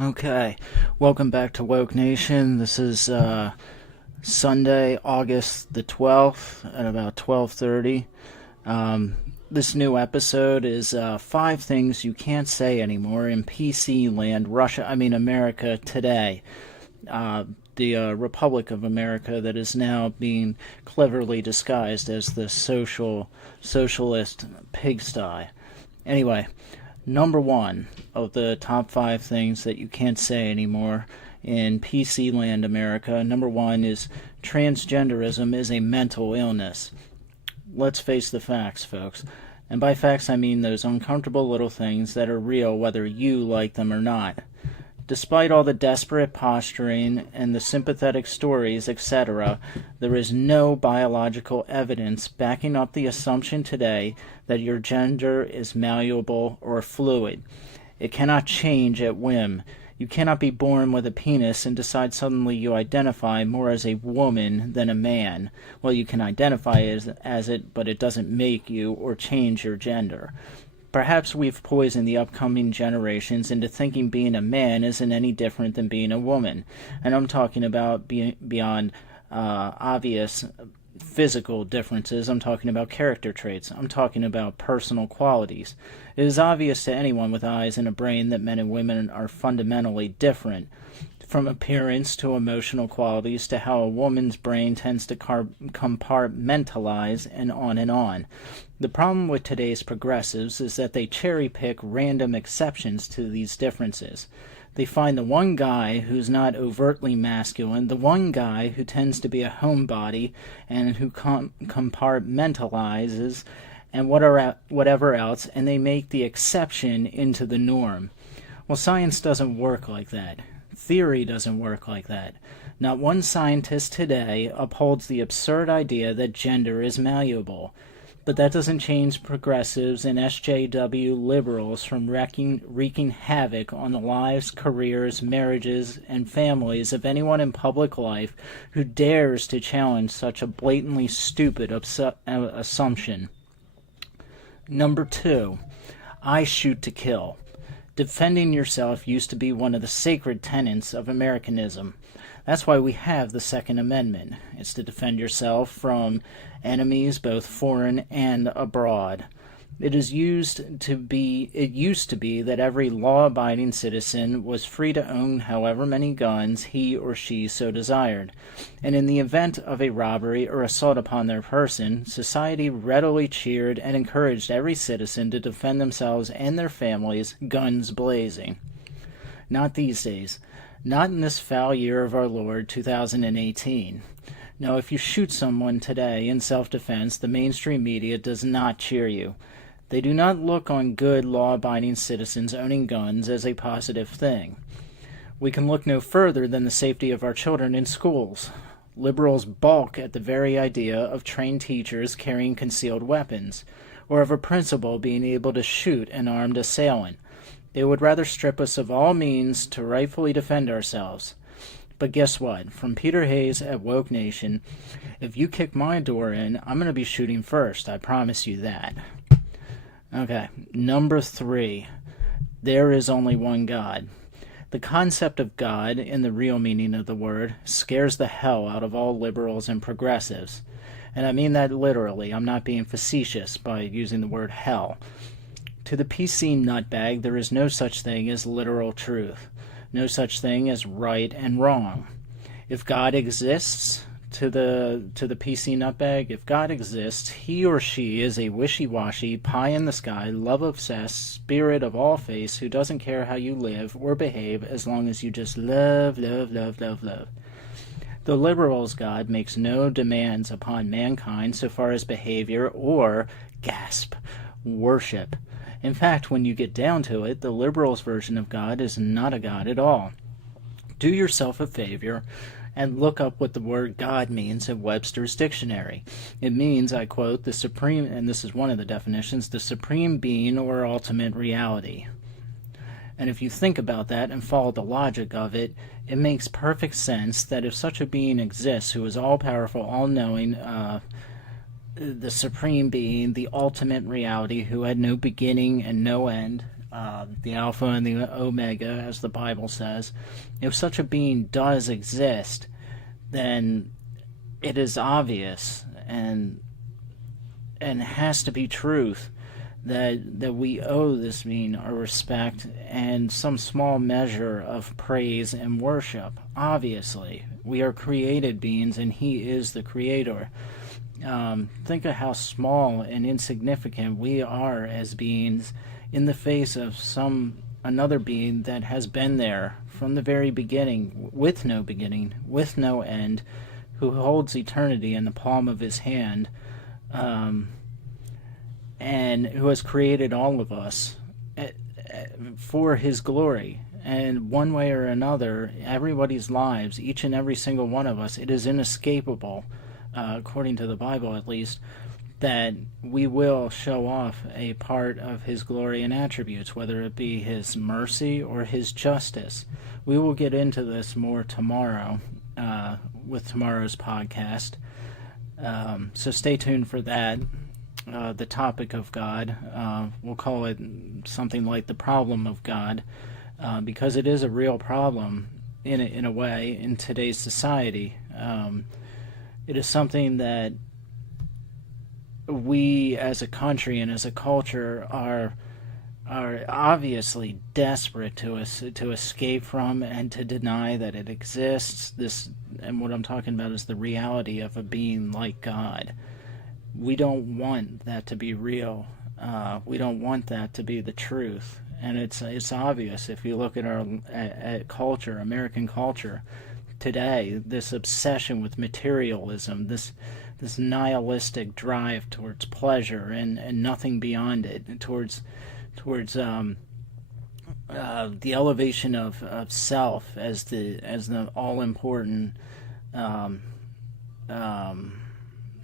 Okay, welcome back to Woke Nation. This is Sunday, August the 12th at about 12:30. This new episode is five things you can't say anymore in PC land, America today. The Republic of America that is now being cleverly disguised as the socialist pigsty. Anyway, number one of the top five things that you can't say anymore in PC land America. Number one is transgenderism is a mental illness. Let's face the facts, folks. And by facts, I mean those uncomfortable little things that are real whether you like them or not. Despite all the desperate posturing and the sympathetic stories, etc., there is no biological evidence backing up the assumption today that your gender is malleable or fluid. It cannot change at whim. You cannot be born with a penis and decide suddenly you identify more as a woman than a man. Well, you can identify as it, but it doesn't make you or change your gender. Perhaps we've poisoned the upcoming generations into thinking being a man isn't any different than being a woman. And I'm talking about beyond obvious physical differences. I'm talking about character traits. I'm talking about personal qualities. It is obvious to anyone with eyes and a brain that men and women are fundamentally different, from appearance to emotional qualities to how a woman's brain tends to compartmentalize, and on and on. The problem with today's progressives is that they cherry pick random exceptions to these differences. They find the one guy who's not overtly masculine, the one guy who tends to be a homebody and who compartmentalizes, and whatever else, and they make the exception into the norm. Well, science doesn't work like that. Theory doesn't work like that. Not one scientist today upholds the absurd idea that gender is malleable. But that doesn't change progressives and SJW liberals from wreaking havoc on the lives, careers, marriages, and families of anyone in public life who dares to challenge such a blatantly stupid assumption. Number two, I shoot to kill. Defending yourself used to be one of the sacred tenets of Americanism. That's why we have the Second Amendment. It's to defend yourself from enemies both foreign and abroad. It used to be that every law-abiding citizen was free to own however many guns he or she so desired, and in the event of a robbery or assault upon their person, society readily cheered and encouraged every citizen to defend themselves and their families, guns blazing. Not these days. Not in this foul year of our Lord, 2018. Now, if you shoot someone today in self-defense, the mainstream media does not cheer you. They do not look on good, law-abiding citizens owning guns as a positive thing. We can look no further than the safety of our children in schools. Liberals balk at the very idea of trained teachers carrying concealed weapons, or of a principal being able to shoot an armed assailant. They would rather strip us of all means to rightfully defend ourselves. But guess what? From Peter Hayes at Woke Nation, if you kick my door in, I'm going to be shooting first. I promise you that. Okay, number three. There is only one God. The concept of God, in the real meaning of the word, scares the hell out of all liberals and progressives. And I mean that literally. I'm not being facetious by using the word hell. To the PC nutbag, there is no such thing as literal truth. No such thing as right and wrong. If God exists, to the PC nutbag, if God exists, he or she is a wishy-washy, pie-in-the-sky, love-obsessed spirit of all face who doesn't care how you live or behave as long as you just love, love, love, love, love. The liberals' God makes no demands upon mankind so far as behavior or, gasp, worship. In fact, when you get down to it, the liberals' version of God is not a God at all. Do yourself a favor and look up what the word God means in Webster's dictionary. It means, I quote, the supreme, and this is one of the definitions, the supreme being or ultimate reality. And if you think about that and follow the logic of it, it makes perfect sense that if such a being exists who is all-powerful, all-knowing, the supreme being, the ultimate reality, who had no beginning and no end, the Alpha and the Omega, as the Bible says. If such a being does exist, then it is obvious and has to be truth that we owe this being our respect and some small measure of praise and worship. Obviously, we are created beings, and He is the Creator. Think of how small and insignificant we are as beings in the face of another being that has been there from the very beginning, with no end, who holds eternity in the palm of His hand, and who has created all of us for His glory. And one way or another, everybody's lives, each and every single one of us, it is inescapable, according to the Bible at least, that we will show off a part of His glory and attributes, whether it be His mercy or His justice. We will get into this more tomorrow with tomorrow's podcast. So stay tuned for that. The topic of God, we'll call it something like the problem of God, because it is a real problem in a way in today's society. It is something that we as a country and as a culture are obviously desperate to escape from and to deny that it exists. And what I'm talking about is the reality of a being like God. We don't want that to be real. We don't want that to be the truth. And it's obvious if you look at at culture, American culture today, this obsession with materialism, this nihilistic drive towards pleasure and nothing beyond it, towards the elevation of self as the all important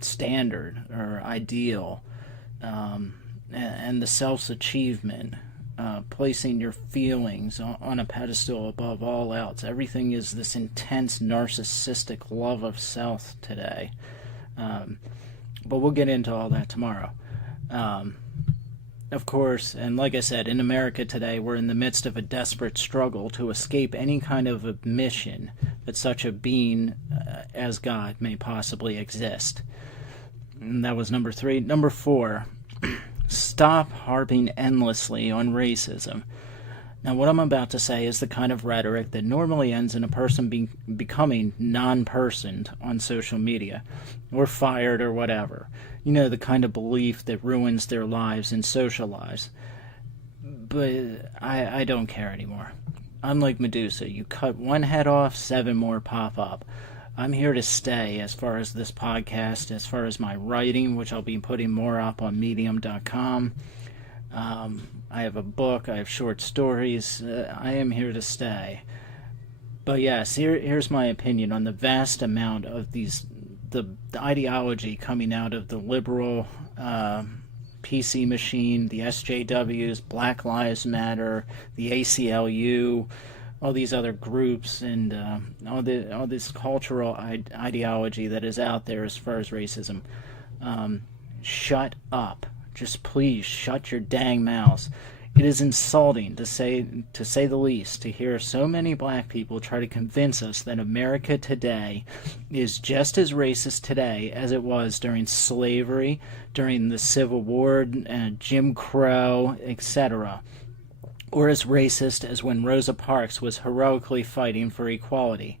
standard or ideal, and the self's achievement, placing your feelings on a pedestal above all else. Everything is this intense narcissistic love of self today. But we'll get into all that tomorrow. Of course, and like I said, in America today, we're in the midst of a desperate struggle to escape any kind of admission that such a being as God may possibly exist. And that was number 3. Number 4, stop harping endlessly on racism. Now, what I'm about to say is the kind of rhetoric that normally ends in a person becoming non-personed on social media, or fired or whatever. You know, the kind of belief that ruins their lives and social lives. But I don't care anymore. I'm like Medusa. You cut one head off, 7 more pop up. I'm here to stay as far as this podcast, as far as my writing, which I'll be putting more up on Medium.com. I have a book, I have short stories. I am here to stay. But yes, here's my opinion on the vast amount of the ideology coming out of the liberal PC machine, the SJWs, Black Lives Matter, the ACLU, all these other groups, and all this cultural ideology that is out there as far as racism. Shut up. Just please shut your dang mouths. It is insulting, to say the least, to hear so many black people try to convince us that America today is just as racist today as it was during slavery, during the Civil War, Jim Crow, etc., or as racist as when Rosa Parks was heroically fighting for equality,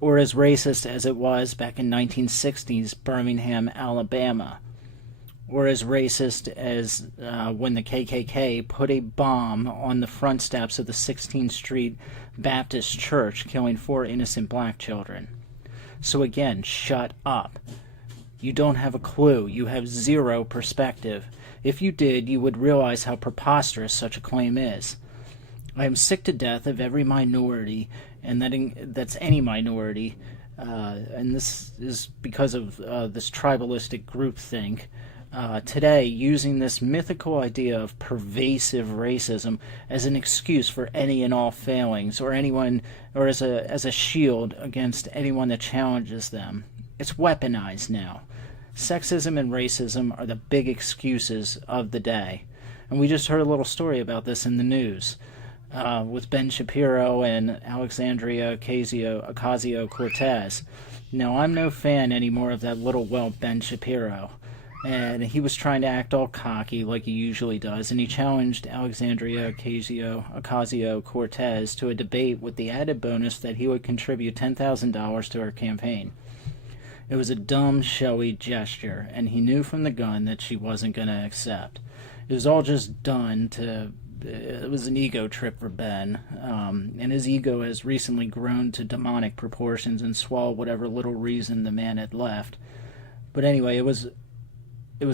or as racist as it was back in 1960s Birmingham, Alabama, or as racist as when the KKK put a bomb on the front steps of the 16th Street Baptist Church, killing 4 innocent black children. So again, shut up. You don't have a clue. You have zero perspective. If you did, you would realize how preposterous such a claim is. I am sick to death of every minority, and that's any minority, and this is because of this tribalistic groupthink, today using this mythical idea of pervasive racism as an excuse for any and all failings, or as a shield against anyone that challenges them. It's weaponized now. Sexism and racism are the big excuses of the day. And we just heard a little story about this in the news with Ben Shapiro and Alexandria Ocasio-Cortez. Now, I'm no fan anymore of that little whelp Ben Shapiro. And he was trying to act all cocky like he usually does, and he challenged Alexandria Ocasio-Cortez to a debate with the added bonus that he would contribute $10,000 to her campaign. It was a dumb, showy gesture, and he knew from the gun that she wasn't going to accept. It was all just done to... It was an ego trip for Ben, and his ego has recently grown to demonic proportions and swallowed whatever little reason the man had left. But anyway, it was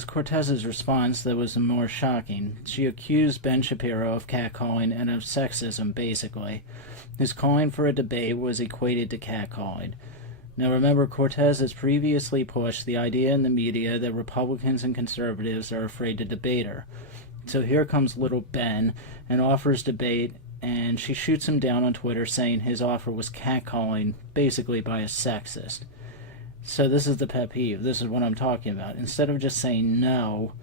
Cortez's response that was the more shocking. She accused Ben Shapiro of catcalling and of sexism, basically. His calling for a debate was equated to catcalling. Now remember, Cortez has previously pushed the idea in the media that Republicans and conservatives are afraid to debate her. So here comes little Ben and offers debate, and she shoots him down on Twitter saying his offer was catcalling, basically by a sexist. So this is the pet peeve. This is what I'm talking about. Instead of just saying no,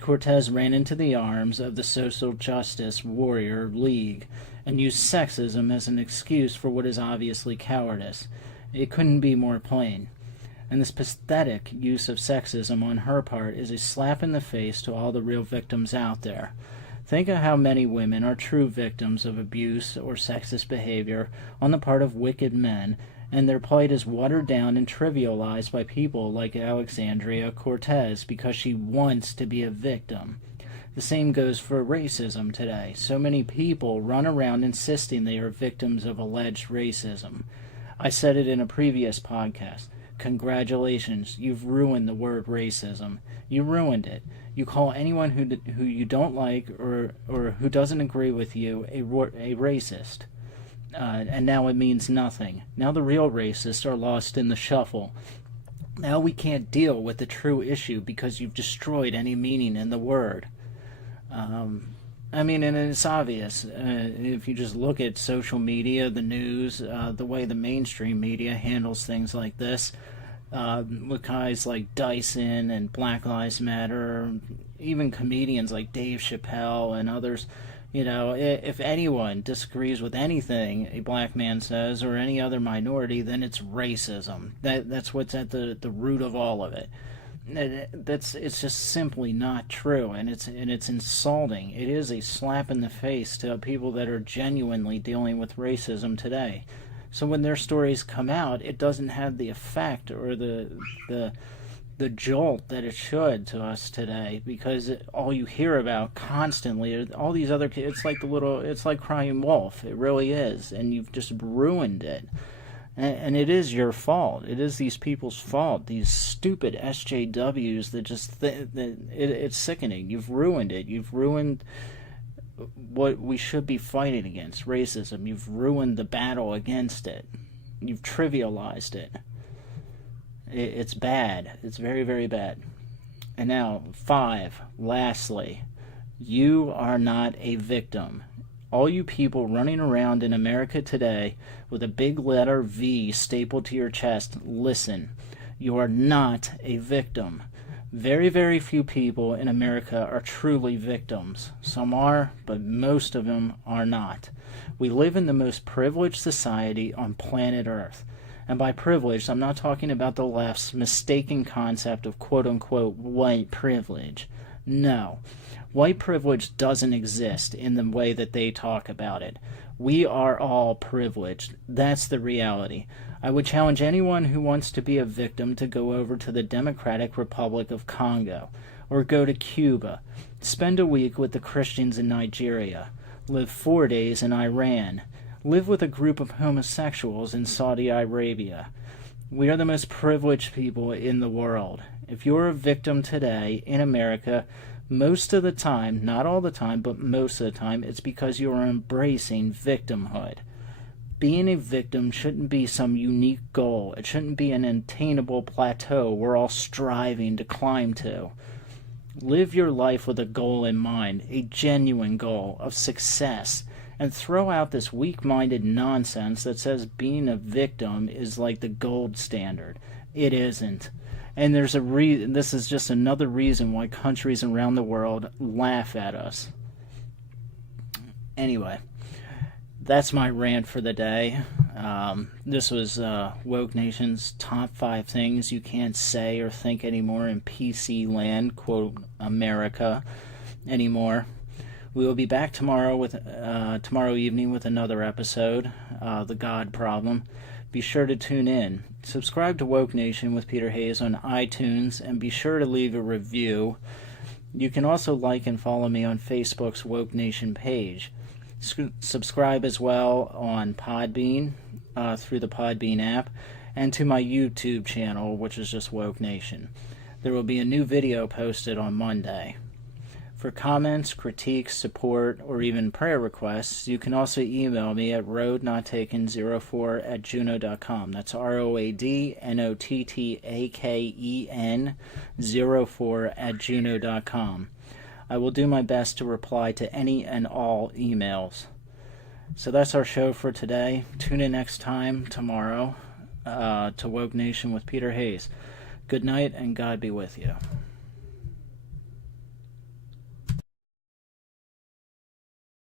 Cortez ran into the arms of the social justice warrior league and used sexism as an excuse for what is obviously cowardice. It couldn't be more plain. And this pathetic use of sexism on her part is a slap in the face to all the real victims out there. Think of how many women are true victims of abuse or sexist behavior on the part of wicked men, and their plight is watered down and trivialized by people like Alexandria Cortez because she wants to be a victim. The same goes for racism today. So many people run around insisting they are victims of alleged racism. I said it in a previous podcast. Congratulations, you've ruined the word racism. You ruined it. You call anyone who you don't like or who doesn't agree with you a racist. And now it means nothing. Now the real racists are lost in the shuffle. Now we can't deal with the true issue because you've destroyed any meaning in the word. I mean, and it's obvious. If you just look at social media, the news, the way the mainstream media handles things like this, with guys like Dyson and Black Lives Matter, even comedians like Dave Chappelle and others, you know, if anyone disagrees with anything a black man says or any other minority, then it's racism. That's what's at the root of all of it. It's just simply not true, and it's insulting. It is a slap in the face to people that are genuinely dealing with racism today. So when their stories come out, it doesn't have the effect or the jolt that it should to us today, because all you hear about constantly are all these other kids. It's like Crying Wolf. It really is, and you've just ruined it. And it is your fault. It is these people's fault. These stupid SJWs that just it's sickening. You've ruined it. You've ruined what we should be fighting against, racism. You've ruined the battle against it. You've trivialized it. It's bad. It's very, very bad. And now, 5, lastly, you are not a victim. All you people running around in America today with a big letter V stapled to your chest, listen, you are not a victim. Very, very few people in America are truly victims. Some are, but most of them are not. We live in the most privileged society on planet Earth. And by privilege, I'm not talking about the left's mistaken concept of quote-unquote white privilege. No. White privilege doesn't exist in the way that they talk about it. We are all privileged. That's the reality. I would challenge anyone who wants to be a victim to go over to the Democratic Republic of Congo, or go to Cuba, spend a week with the Christians in Nigeria, live 4 days in Iran, live with a group of homosexuals in Saudi Arabia. We are the most privileged people in the world. If you're a victim today in America, most of the time, not all the time, but most of the time, it's because you are embracing victimhood. Being a victim shouldn't be some unique goal. It shouldn't be an attainable plateau we're all striving to climb to. Live your life with a goal in mind, a genuine goal of success, and throw out this weak-minded nonsense that says being a victim is like the gold standard. It isn't. And this is just another reason why countries around the world laugh at us. Anyway, that's my rant for the day. This was Woke Nation's top 5 things you can't say or think anymore in PC land, quote, America, anymore. We will be back tomorrow evening with another episode, The God Problem. Be sure to tune in. Subscribe to Woke Nation with Peter Hayes on iTunes, and be sure to leave a review. You can also like and follow me on Facebook's Woke Nation page. Subscribe as well on Podbean, through the Podbean app, and to my YouTube channel, which is just Woke Nation. There will be a new video posted on Monday. For comments, critiques, support, or even prayer requests, you can also email me at roadnottaken04@juno.com. That's ROADNOTTAKEN 04@juno.com. I will do my best to reply to any and all emails. So that's our show for today. Tune in next time, tomorrow, to Woke Nation with Peter Hayes. Good night, and God be with you.